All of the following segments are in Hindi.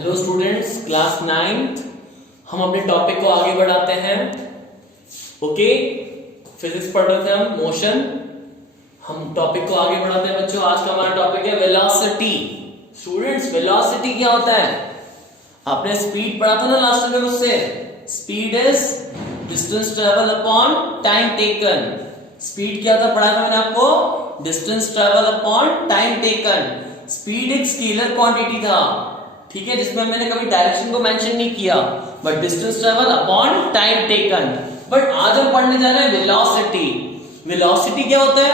हेलो स्टूडेंट्स, क्लास 9th हम अपने टॉपिक को आगे बढ़ाते हैं। ओके, फिजिक्स पढ़ रहे थे हम, मोशन। हम टॉपिक को आगे बढ़ाते हैं बच्चों। आज का हमारा टॉपिक है वेलोसिटी। स्टूडेंट्स, वेलोसिटी क्या होता है? आपने स्पीड पढ़ा था ना लास्ट में मुझसे। Speed is distance travel upon time taken. Speed क्या था पढ़ा था मैंने आपको? Distance travel upon time taken. Speed एक स्केलर क्वांटिटी था, ठीक है, जिसमें मैंने कभी डायरेक्शन को मेंशन नहीं किया, but distance travel upon time taken. But आज हम पढ़ने जा रहे हैं वेलोसिटी। वेलोसिटी क्या होता है?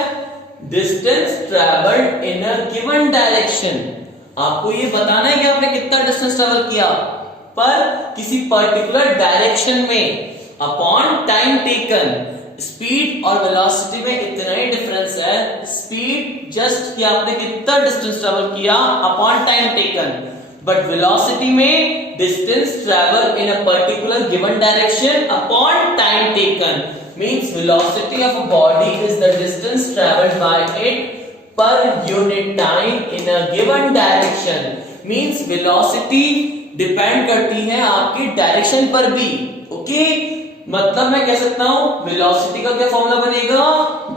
Distance travelled in a given direction. आपको ये बताना है कि आपने कितना डिस्टेंस ट्रेवल किया पर किसी पर्टिकुलर डायरेक्शन में, अपॉन टाइम टेकन। स्पीड और वेलोसिटी में इतना ही डिफरेंस है। स्पीड जस्ट कि आपने कितना डिस्टेंस ट्रेवल किया upon time taken, but velocity में distance travel in a particular given direction upon time taken. Means velocity of a body is the distance travelled by it per unit time in a given direction. Means velocity depend करती है आपकी डायरेक्शन पर भी। ओके, मतलब मैं कह सकता हूं वेलोसिटी का क्या फॉर्मूला बनेगा?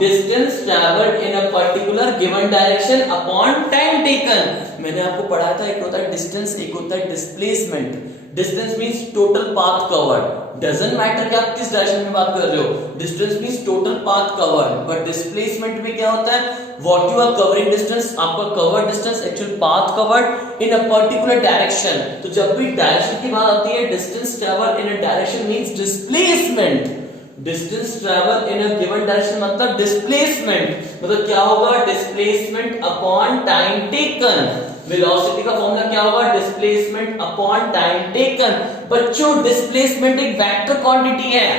Distance travelled in a particular given direction upon time taken. मैंने आपको पढ़ाया था, एक होता है डिस्टेंस, एक होता है displacement. Distance means total path covered. Doesn't matter कि आप किस डायरेक्शन में बात कर रहे हो, distance means total path covered. But displacement में क्या होता है? What you are covering distance, आपका covered distance, actual path covered in a particular direction. तो जब भी डायरेक्शन की बात आती है, distance travel in a direction means displacement. Distance travel in a given direction मतलब डिस्प्लेसमेंट। मतलब क्या होगा? Displacement upon time taken. Velocity का फॉर्मूला क्या होगा? Displacement upon time taken. बच्चों, डिस्प्लेसमेंट एक वेक्टर क्वांटिटी है।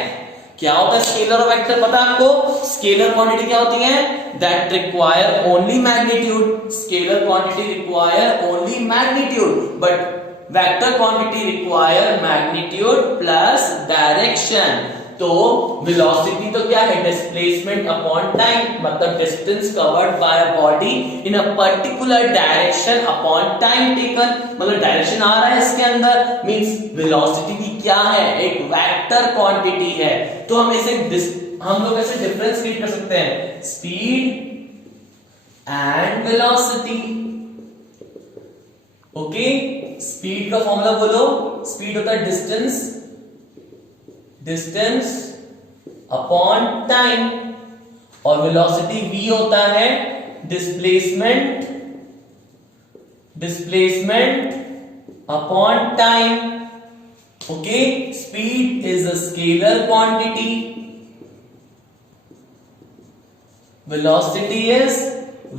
क्या होता है स्केलर और वेक्टर? पता है आपको? स्केलर क्वांटिटी क्या होती है? That require only magnitude. Scalar quantity require only magnitude, but vector quantity require magnitude plus direction. तो वेलोसिटी तो क्या है? डिस्प्लेसमेंट अपॉन टाइम, मतलब distance covered by a body in a particular direction upon time taken. मतलब डायरेक्शन आ रहा है इसके अंदर, मींस वेलोसिटी भी क्या है? एक वेक्टर क्वांटिटी है। तो हम लोग ऐसे डिफरेंस क्रिएट कर सकते हैं, speed and velocity. Okay, speed का फॉर्मूला बोलो। स्पीड होता है डिस्टेंस अपॉन टाइम, और वेलोसिटी v होता है displacement upon time. Okay, speed is a scalar quantity, velocity is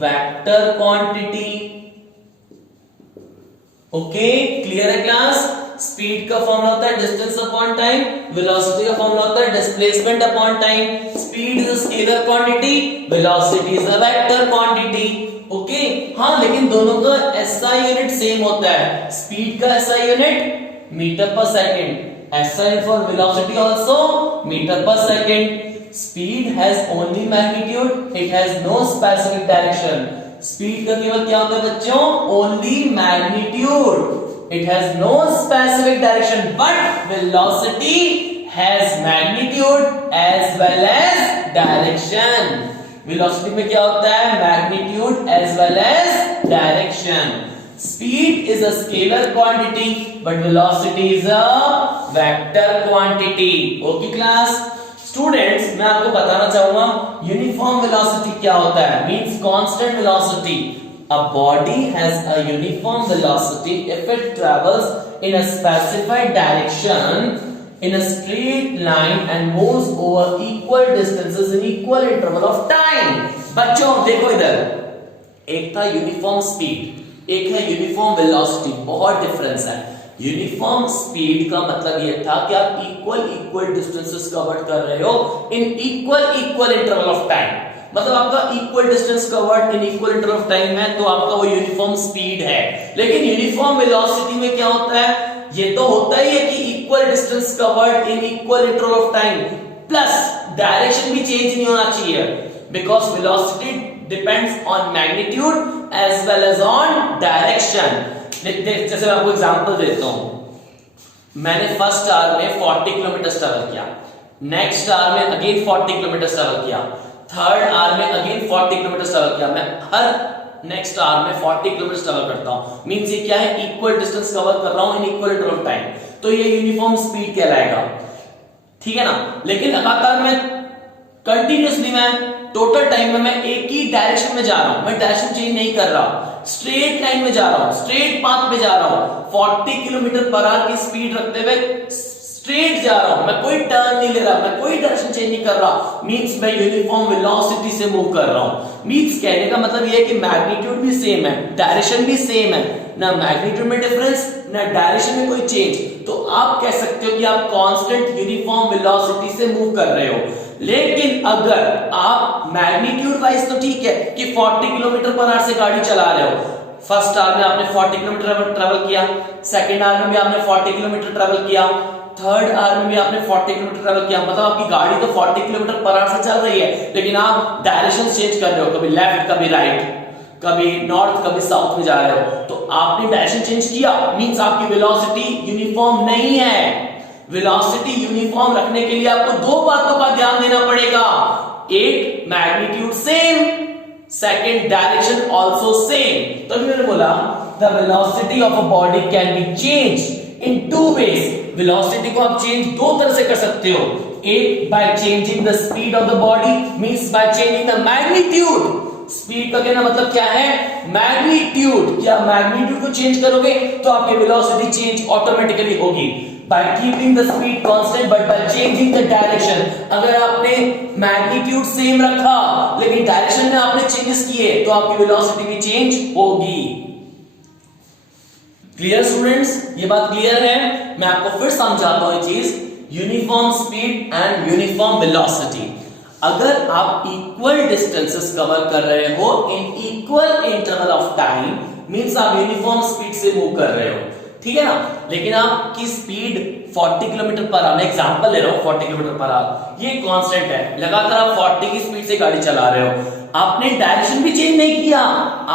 vector quantity. Okay, clear है क्लास? स्पीड का फॉर्मूला होता है डिस्टेंस अपॉन टाइम, वेलोसिटी का फॉर्मूला होता है displacement upon time. Speed is a scalar quantity, velocity is a vector quantity. Okay, हाँ, लेकिन दोनों का एसआई यूनिट सेम होता है। स्पीड का SI unit metre per second, SI for velocity also metre per second. Speed has only magnitude, it has no specific direction. Speed का केवल क्या होता है बच्चों? Only magnitude, it has no specific direction, but velocity has magnitude as well as direction. velocity में क्या होता है? magnitude as well as direction. speed is a scalar quantity, but velocity is a vector quantity. okay class? Students, मैं आपको बताना चाहूंगा यूनिफॉर्म वेलोसिटी क्या होता है। Means constant velocity. A body has a uniform velocity if it travels in a specified direction in a straight line and moves over equal distances in equal interval of time. बच्चों देखो इधर, एक था यूनिफॉर्म स्पीड, एक है यूनिफॉर्म वेलोसिटी। बहुत डिफरेंस है। यूनिफॉर्म स्पीड का मतलब ये था कि आप इक्वल डिस्टेंसेस कवर कर रहे हो इन इक्वल इंटरवल ऑफ टाइम। मतलब आपका equal distance covered in equal interval of time है, तो आपका वो यूनिफॉर्म स्पीड है। लेकिन यूनिफॉर्म वेलोसिटी में क्या होता है? ये तो होता ही है कि equal distance covered in equal interval of time, plus direction भी चेंज नहीं होना चाहिए, because velocity depends on magnitude as well as on direction. जैसे मैं आपको एग्जांपल देता हूं, मैंने फर्स्ट आवर में 40 किलोमीटर ट्रैवल किया, नेक्स्ट आवर में अगेन 40 किलोमीटर ट्रैवल किया, थर्ड आवर में अगेन 40 किलोमीटर ट्रैवल किया। मैं हर नेक्स्ट आवर में 40 किलोमीटर ट्रैवल करता हूं। मींस ये क्या है, इक्वल डिस्टेंस कवर कर रहा हूं इन इक्वल इंटरवल ऑफ टाइम, तो ये यूनिफॉर्म स्पीड कहलाएगा, ठीक है ना। लेकिन लगातार मैं कंटिन्यूअसली मैं टोटल टाइम में मैं एक ही डायरेक्शन में जा रहा हूं, मैं डायरेक्शन चेंज नहीं कर रहा, स्ट्रेट लाइन में जा रहा हूं, स्ट्रेट पाथ पे जा रहा हूं, 40 किलोमीटर पर आवर की स्पीड रखते हुए स्ट्रेट जा रहा हूं, मैं कोई टर्न नहीं ले रहा, मैं कोई डायरेक्शन चेंज नहीं कर रहा, मींस मैं यूनिफॉर्म वेलोसिटी से मूव कर रहा हूं। मींस कहने का मतलब ये है कि मैग्नीट्यूड भी सेम है, डायरेक्शन भी सेम है, ना मैग्नीट्यूड में डिफरेंस ना डायरेक्शन में कोई चेंज, तो आप कह सकते हो कि आप कांस्टेंट यूनिफॉर्म वेलोसिटी से मूव कर रहे हो। लेकिन अगर आप मैग्नीट्यूड वाइज तो ठीक है कि 40 किलोमीटर पर आवर से गाड़ी चला रहे हो, फर्स्ट आवर में आपने 40 किलोमीटर ट्रैवल किया, सेकंड आवर में भी आपने 40 किलोमीटर ट्रैवल किया, थर्ड आवर में भी आपने 40 किलोमीटर ट्रैवल किया, मतलब आपकी गाड़ी तो 40 किलोमीटर पर आवर से चल रही है, लेकिन आप डायरेक्शन चेंज कर रहे हो, कभी लेफ्ट कभी राइट, कभी नॉर्थ कभी साउथ में जा रहे हो, तो आपने डायरेक्शन चेंज किया, मींस आपकी वेलोसिटी यूनिफॉर्म नहीं है। वेलोसिटी यूनिफॉर्म रखने के लिए आपको दो बातों का ध्यान देना पड़ेगा, एक magnitude same, second direction also same. तो मैंने बोला the velocity of a body can be changed in two ways, velocity को आप चेंज दो तरह से कर सकते हो, एक by changing the speed of the body, means by changing the magnitude. Speed का कहना मतलब क्या है, मैग्नीट्यूड, क्या मैग्नीट्यूड को चेंज करोगे तो आपकी वेलोसिटी चेंज ऑटोमेटिकली होगी। By keeping the speed constant but by changing the direction, अगर आपने मैग्नीट्यूड सेम रखा लेकिन डायरेक्शन में आपने चेंजेस किए तो आपकी वेलोसिटी भी चेंज होगी। क्लियर स्टूडेंट्स, ये बात क्लियर है? मैं आपको फिर समझाता हूं ये चीज, uniform speed and uniform velocity. अगर आप इक्वल डिस्टेंसेस कवर कर रहे हो इन equal interval of time, means आप यूनिफॉर्म स्पीड से मूव कर रहे हो, ठीक है ना। लेकिन आपकी स्पीड 40 किलोमीटर पर आवर, मैं एग्जांपल ले रहा हूं 40 किलोमीटर पर आवर, ये कांस्टेंट है, लगातार आप 40 की स्पीड से गाड़ी चला रहे हो, आपने डायरेक्शन भी चेंज नहीं किया,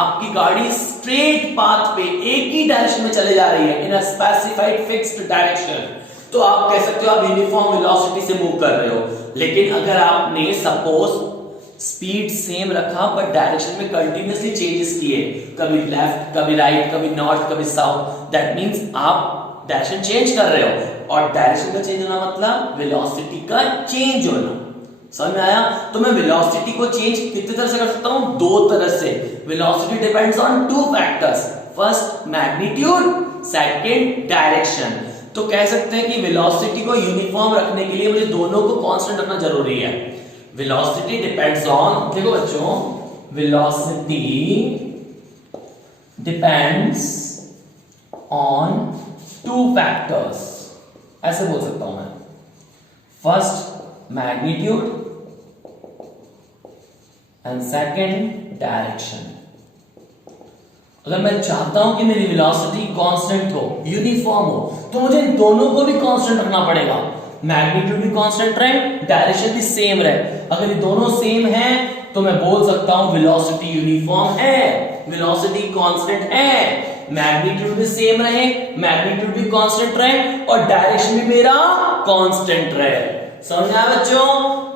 आपकी गाड़ी स्ट्रेट पाथ पे एक ही डायरेक्शन में चले जा रही है, इन अ स्पेसिफाइड फिक्स्ड डायरेक्शन, तो आप कह सकते हो आप यूनिफॉर्म वेलोसिटी से मूव कर रहे हो। लेकिन अगर आपने सपोज स्पीड सेम रखा पर डायरेक्शन में कंटिन्यूअसली चेंजेस किए, कभी लेफ्ट कभी राइट कभी नॉर्थ कभी साउथ, दैट मींस आप डायरेक्शन चेंज कर रहे हो, और डायरेक्शन का चेंज होना मतलब वेलोसिटी का चेंज होना। समझ में आया? तो मैं वेलोसिटी को चेंज कितनी तरह से कर सकता हूं, दो तरह से। Velocity depends on two factors, first magnitude, second direction. तो कह सकते हैं कि वेलोसिटी को यूनिफॉर्म रखने के लिए मुझे दोनों को कांस्टेंट रखना जरूरी है। वेलोसिटी डिपेंड्स ऑन, देखो बच्चों, velocity depends on two factors, ऐसे बोल सकता हूं मैं, first magnitude and second direction. अगर मैं चाहता हूं कि मेरी वेलोसिटी कांस्टेंट हो, यूनिफॉर्म हो, तो मुझे इन दोनों को भी कांस्टेंट रखना पड़ेगा, मैग्नीट्यूड भी कांस्टेंट रहे, डायरेक्शन भी सेम रहे। अगर ये दोनों सेम हैं तो मैं बोल सकता हूं वेलोसिटी यूनिफॉर्म है, वेलोसिटी कांस्टेंट है, मैग्नीट्यूड भी सेम रहे, मैग्नीट्यूड भी कांस्टेंट रहे, और डायरेक्शन भी मेरा कांस्टेंट रहे। समझ आया बच्चों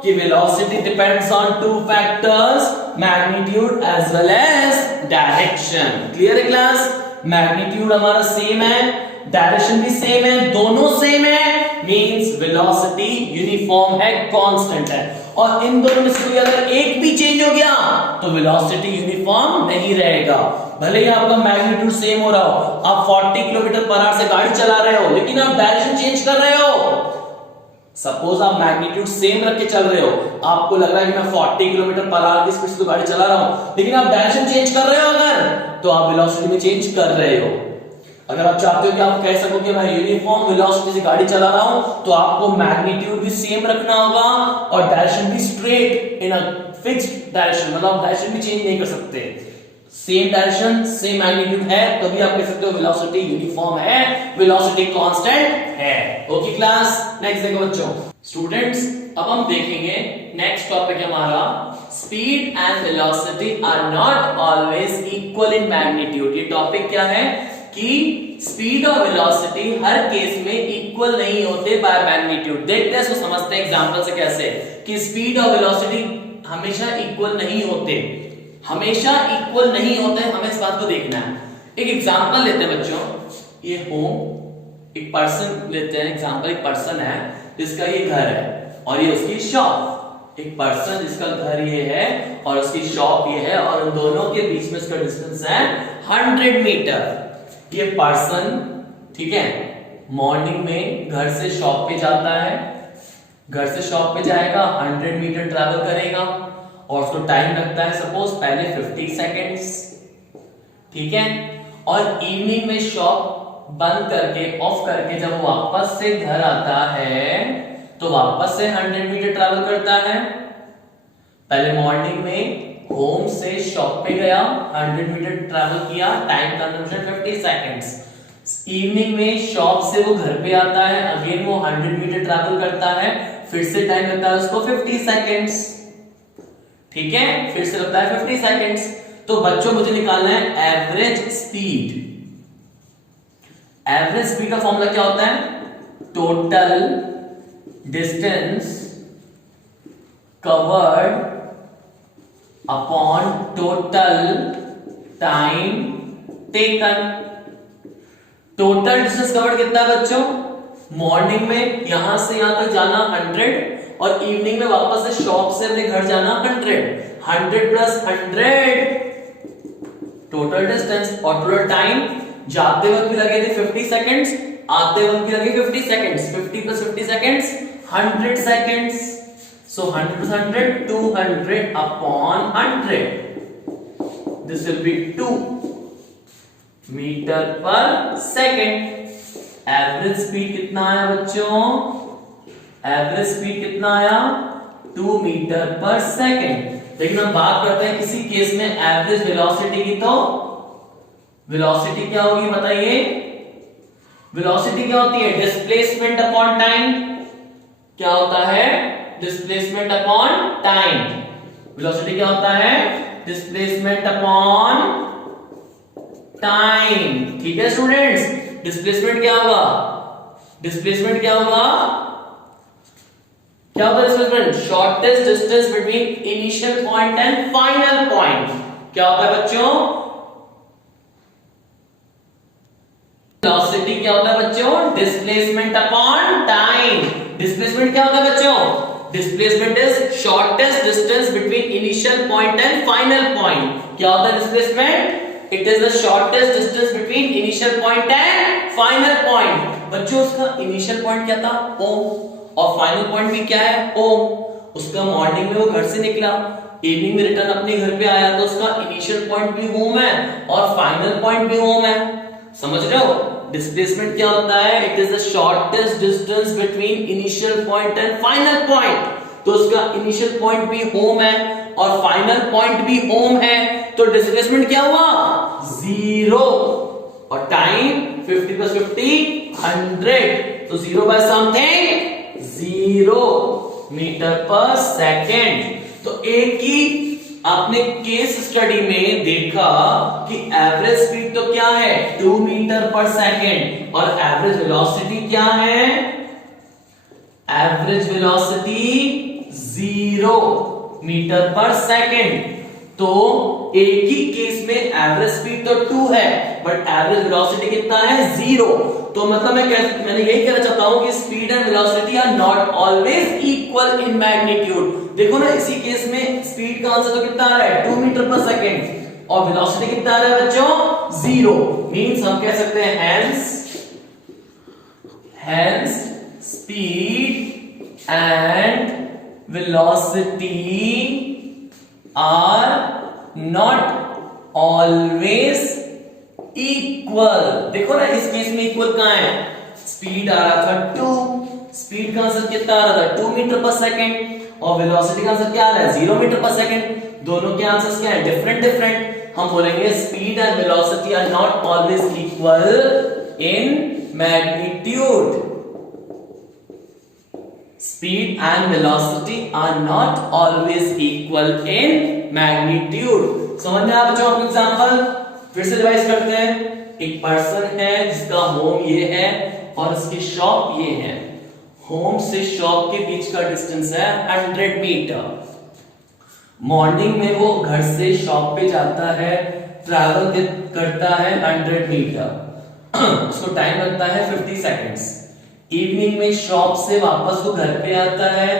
कि velocity depends on two factors, magnitude as well as direction. Clear है क्लास? मैग्नीट्यूड हमारा सेम है, डायरेक्शन भी सेम है, दोनों सेम है, मींस वेलोसिटी यूनिफॉर्म है, कांस्टेंट है। और इन दोनों में से कोई अगर एक भी चेंज हो गया तो वेलोसिटी यूनिफॉर्म नहीं रहेगा। भले ही आपका मैग्नीट्यूड सेम हो रहा हो, आप 40 किलोमीटर पर आवर से गाड़ी चला रहे हो, लेकिन आप डायरेक्शन चेंज कर रहे हो। सपोज आप मैग्नीट्यूड सेम रख के चल रहे हो, आपको लग रहा है कि मैं 40 किलोमीटर पर आवर की स्पीड से गाड़ी चला रहा हूं, लेकिन आप डायरेक्शन चेंज कर रहे हो अगर, तो आप वेलोसिटी में चेंज कर रहे हो। अगर आप चाहते हो कि आप कह सको कि मैं यूनिफॉर्म वेलोसिटी से गाड़ी चला रहा हूं, तो आपको मैग्नीट्यूड भी सेम रखना होगा और डायरेक्शन भी straight in a fixed direction, मतलब आप डायरेक्शन भी चेंज नहीं कर सकते। सेम डायरेक्शन सेम मैग्नीट्यूड है तभी आप कह सकते हो वेलोसिटी यूनिफॉर्म है, वेलोसिटी कांस्टेंट है। ओके क्लास, नेक्स्ट देखो बच्चों। स्टूडेंट्स, अब हम देखेंगे नेक्स्ट टॉपिक हमारा, speed and velocity are not always equal in magnitude. ये टॉपिक क्या है? कि स्पीड और वेलोसिटी हर केस में इक्वल नहीं होते बाय मैग्नीट्यूड। देखते हैं इसको, समझते हैं एग्जांपल से कैसे कि स्पीड और वेलोसिटी हमेशा इक्वल नहीं होते, हमेशा इक्वल नहीं होते, हमें इस बात को देखना है। एक एग्जांपल लेते हैं बच्चों, ये होम, एक पर्सन लेते हैं एग्जांपल, एक पर्सन है जिसका ये घर है और ये उसकी शॉप। एक पर्सन जिसका घर ये है और उसकी शॉप ये है और उन दोनों के बीच में इसका डिस्टेंस है 100 मीटर। ये पर्सन, ठीक है, मॉर्निंग में घर से शॉप पे जाता है, घर से शॉप पे जाएगा, 100 मीटर ट्रैवल करेगा और उसको टाइम लगता है सपोज पहले 50 सेकेंड्स, ठीक है। और इवनिंग में शॉप बंद करके, ऑफ करके जब वो वापस से घर आता है तो वापस से 100 मीटर ट्रैवल करता है। पहले मॉर्निंग में होम से शॉप पे गया, 100 मीटर ट्रैवल किया, टाइम कंजम्पशन 50 सेकेंड्स। इवनिंग में शॉप से वो घर पे आता है, अगेन वो 100 मीटर ट्रैवल करता है, फिर से टाइम लगता है उसको 50 सेकेंड्स, ठीक है, फिर से लगता है 50 सेकेंड्स। तो बच्चों मुझे निकालना है एवरेज स्पीड। एवरेज स्पीड का फॉर्मूला क्या होता है? Total distance covered upon total time taken. Total distance covered कितना है बच्चों? मॉर्निंग में यहां से यहां तक जाना 100 और इवनिंग में वापस से शॉप से अपने घर जाना 100। 100 प्लस 100 टोटल डिस्टेंस, और टोटल टाइम जाते वक्त भी लगे थे 50 सेकेंड्स, आते वक्त भी लगे 50 seconds. 50 plus 50 seconds 100 seconds. So 100 plus 100 200 upon 100, this will be 2 metre per second. Average speed कितना आया बच्चों? एवरेज स्पीड कितना आया? 2 मीटर पर सेकेंड। लेकिन हम बात करते हैं किसी केस में एवरेज वेलोसिटी की, तो वेलोसिटी क्या होगी बताइए? वेलोसिटी क्या होती है? Displacement upon time. क्या होता है? Displacement upon time. वेलोसिटी क्या होता है? Displacement upon time. ठीक है स्टूडेंट्स, डिस्प्लेसमेंट क्या होगा? डिस्प्लेसमेंट क्या होगा? क्या होता है displacement? Shortest distance between initial point and final point. क्या होता है बच्चों? वेलोसिटी क्या होता है बच्चों? Displacement upon time. डिस्प्लेसमेंट क्या होता है बच्चों? Displacement is shortest distance between initial point and final point. क्या होता है displacement? It is the shortest distance between initial point and final point. बच्चों उसका इनिशियल पॉइंट क्या था? होम, और फाइनल पॉइंट भी क्या है? होम। उसका मॉर्निंग में वो घर से निकला, इवनिंग में रिटर्न अपने घर पे आया, तो उसका इनिशियल पॉइंट भी होम है और फाइनल पॉइंट भी होम है। समझ रहे हो? डिस्प्लेसमेंट क्या होता है? It is the shortest distance between initial point and final point. तो उसका इनिशियल पॉइंट भी होम है और फाइनल पॉइंट भी होम है, तो डिस्प्लेसमेंट क्या हुआ? 0। और टाइम 50 प्लस 50 100, तो 0 bye something 0 metre per second. तो एक ही आपने केस स्टडी में देखा कि एवरेज स्पीड तो क्या है? 2 मीटर पर सेकेंड, और एवरेज वेलोसिटी क्या है? Average velocity 0 metre per second. तो एक ही केस में एवरेज स्पीड तो 2 है बट एवरेज वेलोसिटी कितना है? 0। तो मतलब मैंने यही कहना चाहता हूं कि speed and velocity are not always equal in magnitude. देखो ना, इसी केस में स्पीड का आंसर तो कितना आ रहा है? 2 मीटर पर सेकेंड, और वेलोसिटी कितना आ रहा है बच्चों? 0। मींस हम कह सकते हैं hence speed and velocity are not always equal। देखो ना, इस केस में इक्वल कहां है? स्पीड आ रहा था 2, स्पीड का आंसर कितना आ रहा था? 2 मीटर पर सेकेंड, और वेलोसिटी का आंसर क्या आ रहा है? 0 मीटर पर सेकेंड। दोनों के आंसर्स क्या है? Different different. हम बोलेंगे speed and velocity are not always equal in magnitude. Speed and velocity are not always equal in magnitude। समझ में आया बच्चों? आपको एग्जांपल फिर से रिवाइज करते हैं। एक पर्सन है जिसका होम ये है और उसकी शॉप ये है। होम से शॉप के बीच का डिस्टेंस है 100 मीटर। मॉर्निंग में वो घर से शॉप पे जाता है, ट्रैवल करता है 100 मीटर, उसको टाइम लगता है 50 सेकेंड्स। इवनिंग में शॉप से वापस वो घर पे आता है,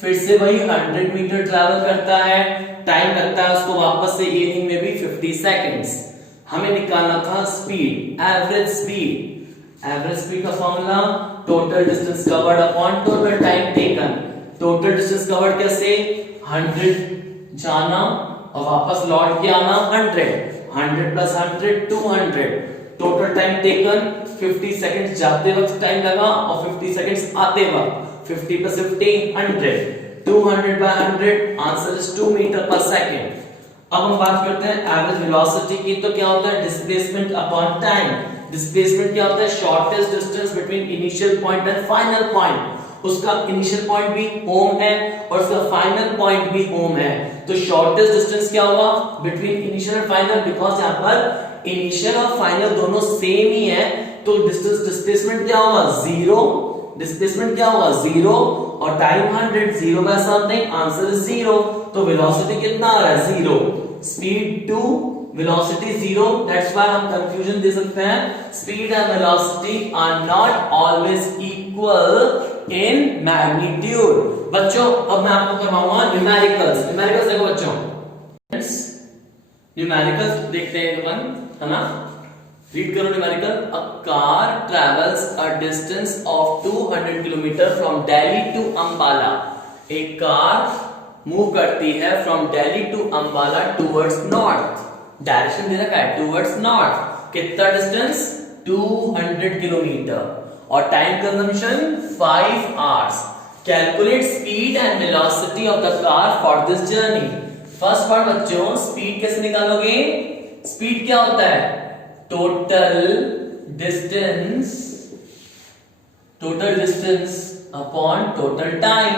फिर से वही 100 मीटर ट्रैवल करता है, टाइम लगता है उसको वापस से इवनिंग में भी 50 सेकेंड्स। हमें निकालना था speed, average speed. Average speed का formula total distance covered upon total time taken. Total distance covered कैसे, 100 जाना और वापस लौट के आना 100, 100 plus 100 200। Total time taken 50 seconds जाते वक्त टाइम लगा और 50 सेकंड्स आते वक्त। 50 plus 50 100, 200 by 100 answer is 2 metre per second. अब हम बात करते हैं एवरेज वेलोसिटी की। तो क्या होता है, डिस्प्लेसमेंट अपॉन टाइम। डिस्प्लेसमेंट क्या होता है, shortest distance between initial point and final point. उसका इनिशियल पॉइंट भी होम है और उसका फाइनल पॉइंट भी होम है। तो शॉर्टेस्ट डिस्टेंस क्या होगा between initial and final, because यहाँ पर इनिशियल और फाइनल दोनों सेम ही है। तो डिस्टेंस डिस्प्लेसमेंट क्या होगा, जीरो। डिस्प्लेसमेंट क्या होगा, जीरो और time 100, zero by something answer is zero. तो वेलोसिटी कितना आ रहा है, zero. Speed 2, velocity 0, that's why हम कंफ्यूजन दे सकते हैं। Speed and velocity are not always equal in magnitude. बच्चों अब मैं आपको करवाऊंगा न्यूमेरिकल्स। न्यूमेरिकल्स देखो बच्चों, न्यूमेरिकल्स देखते हैं अपन, है ना। रीड करो numerical. A car travels a distance of 200 kilometre from Delhi to Ambala. एक कार मूव करती है from Delhi to Ambala towards north. Direction दे रखा है टुवर्ड्स नॉर्थ। कितना डिस्टेंस, 200 किलोमीटर और time consumption 5 hours. Calculate speed and velocity of the car for this journey. First part बच्चों, स्पीड कैसे निकालोगे। स्पीड क्या होता है, total distance upon total time.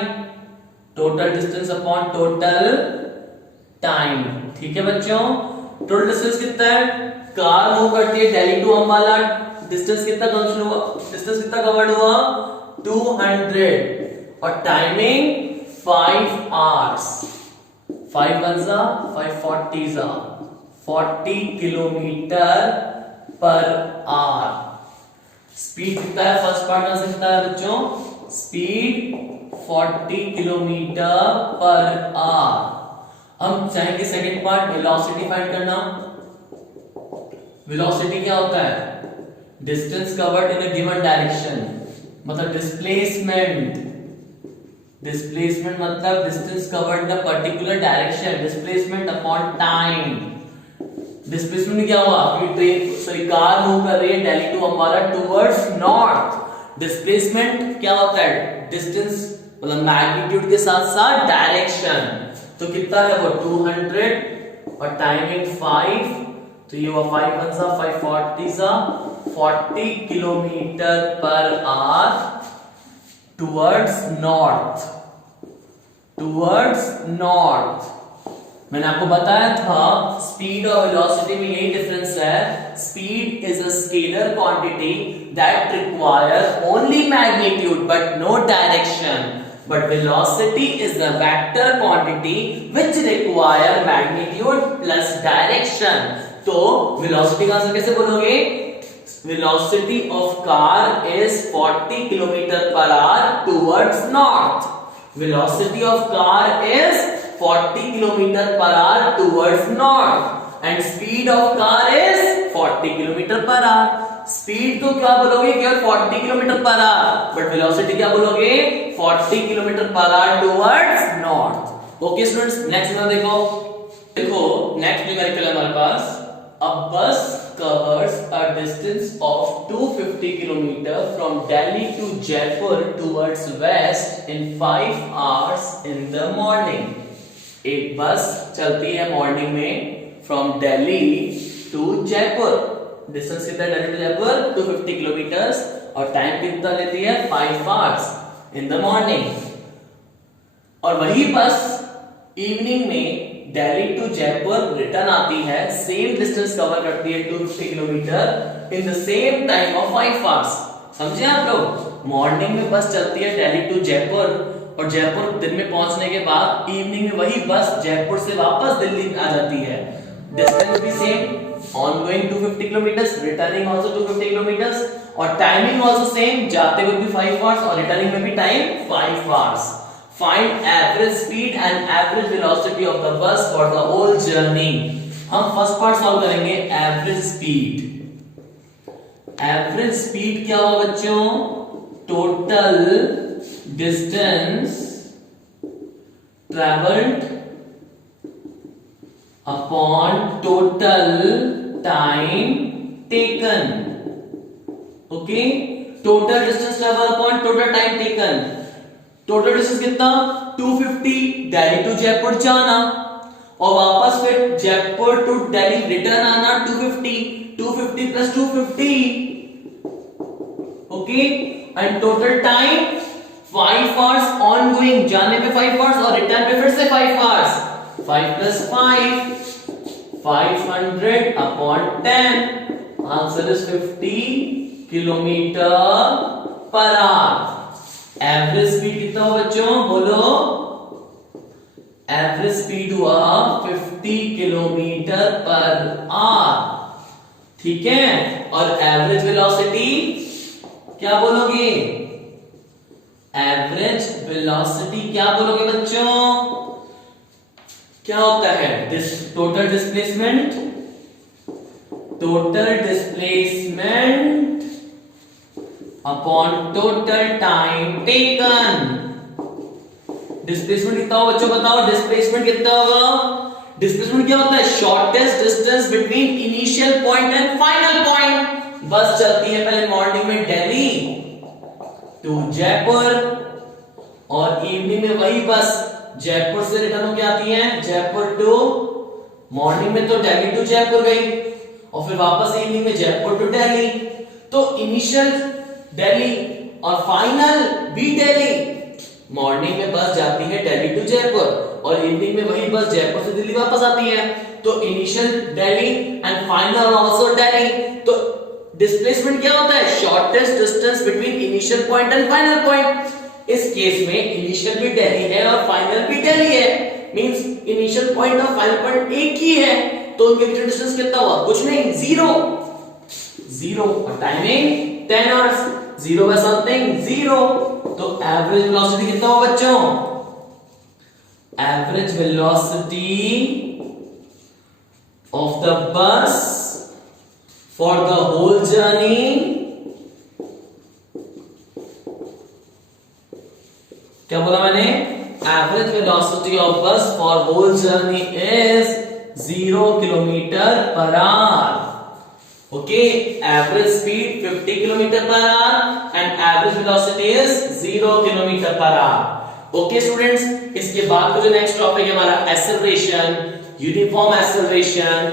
Total distance upon total time, ठीक है बच्चों। टोटल डिस्टेंस कितना है, कार मूव करती है दिल्ली टू अंबाला, डिस्टेंस कितना कंप्लीट हुआ, डिस्टेंस कितना कवर्ड हुआ 200 और timing 5 hours. 5 1 5 40 40 kilometre per our. Speed कितना है, फर्स्ट पार्ट में कितना है बच्चों, स्पीड 40 किलोमीटर पर आवर। हम चाहेंगे सेकंड पार्ट, वेलोसिटी फाइंड करना। वेलोसिटी क्या होता है, distance covered in a given direction, मतलब डिस्प्लेसमेंट। डिस्प्लेसमेंट मतलब distance covered in a particular direction, displacement upon time. Displacement क्या हुआ, कार मूव कर रही है Delhi to Ambala towards north. Displacement क्या होता है, डिस्टेंस मतलब मैग्नीट्यूड के साथ साथ डायरेक्शन। तो कितना है वो 200 और टाइमिंग 5, तो ये हुआ 5 1 5 40 kilometre per hour towards north. Towards north. मैंने आपको बताया था स्पीड और वेलोसिटी में यही डिफरेंस है। Speed is a scalar quantity that require only magnitude but no direction, but velocity is a vector quantity which require magnitude plus direction। तो velocity का आंसर कैसे बोलोगे, velocity of car is 40 km per hour towards north। velocity of car is 40 km per hour towards north and speed of car is 40 km per hour। Speed तो क्या बोलोगे, केवल 40 kilometre per our, but velocity क्या बोलोगे 40 kilometre per hour towards north. Okay students, next में देखो नेक्स्ट न्यूमेरिकल हमारे पास। A bus covers a distance of 250 kilometre from Delhi to Jaipur towards west in 5 hours in the morning. एक बस चलती है मॉर्निंग में from Delhi to Jaipur. Distance कितना है, दिल्ली टू जयपुर 250 किलोमीटर्स और टाइम कितना लेती है 5 आवर्स इन द मॉर्निंग। और वही बस इवनिंग में दिल्ली टू जयपुर रिटर्न आती है, सेम डिस्टेंस कवर करती है 250 kilometre in the same time of 5 hours. समझे आप लोग? मॉर्निंग में बस चलती है दिल्ली टू जयपुर और जयपुर दिन में पहुंचने के बाद इवनिंग में वही बस जयपुर से वापस दिल्ली आ जाती है. डिस्टेंस भी same, ongoing 250 kilometers, returning also 250 kilometers और टाइमिंग also same, जाते हुए भी 5 hours और रिटर्निंग में भी time 5 hours. Find average speed and average velocity of the bus for the whole journey. हम फर्स्ट पार्ट सॉल्व करेंगे एवरेज स्पीड. एवरेज स्पीड क्या होगा बच्चों? Total distance travelled upon total time taken. Okay, total distance travel upon total time taken. Total distance कितना? 250 दिल्ली टू जयपुर जाना और वापस फिर जयपुर टू दिल्ली रिटर्न आना 250 plus 250. Okay, and total time 5 hours ongoing, जाने पे 5 आवर्स और रिटर्न पे फिर से 5 hours. 5 plus 5 500 upon 10. Answer is 50 kilometer per hour. Average speed कितना हो बच्चों? बोलो. एवरेज स्पीड हुआ 50 किलोमीटर पर आवर. ठीक है, और एवरेज वेलोसिटी क्या बोलोगे? एवरेज वेलोसिटी क्या बोलोगे बच्चों? क्या होता है? Total displacement upon total time taken. Displacement कितना होगा बच्चों? बताओ डिस्प्लेसमेंट कितना होगा? डिस्प्लेसमेंट क्या होता है? Shortest distance between initial point and final point. बस चलती है पहले मॉर्निंग में दिल्ली टू जयपुर और इवनिंग में वही बस जयपुर से रिटर्न होके आती है जयपुर टू. मॉर्निंग में तो दिल्ली टू जयपुर गई और फिर वापस इवनिंग में जयपुर टू दिल्ली. तो इनिशियल दिल्ली और फाइनल भी दिल्ली. मॉर्निंग में बस जाती है दिल्ली टू जयपुर और इवनिंग में वही बस जयपुर से दिल्ली वापस आती है. तो initial Delhi and final also Delhi. तो डिस्प्लेसमेंट क्या होता है? Shortest distance between initial point and final point. इस केस में इनिशियल भी दिल्ली है और फाइनल भी दिल्ली है. मींस इनिशियल पॉइंट और फाइनल पॉइंट एक ही है. तो उनके बीच डिस्टेंस कितना हुआ? कुछ नहीं, जीरो. और टाइमिंग 10 आवर्स. 0 by something 0. तो एवरेज वेलोसिटी कितना होगा बच्चों? Average velocity of the bus for the whole journey. क्या बोला मैंने? Average velocity of bus for whole journey is 0 kilometre per hour. Okay, average speed 50 kilometre per hour and average velocity is 0 kilometre per hour. Okay students, इसके बाद जो नेक्स्ट टॉपिक है हमारा acceleration, uniform acceleration,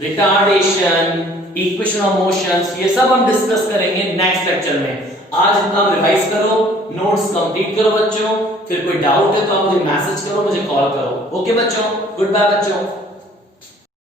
retardation, equation of motions. ये सब हम डिस्कस करेंगे नेक्स्ट लेक्चर में. आज इतना रिवाइज करो, नोट्स कंप्लीट करो बच्चों. फिर कोई डाउट है तो आप मुझे मैसेज करो, मुझे कॉल करो. ओके बच्चों, गुड बाय बच्चों.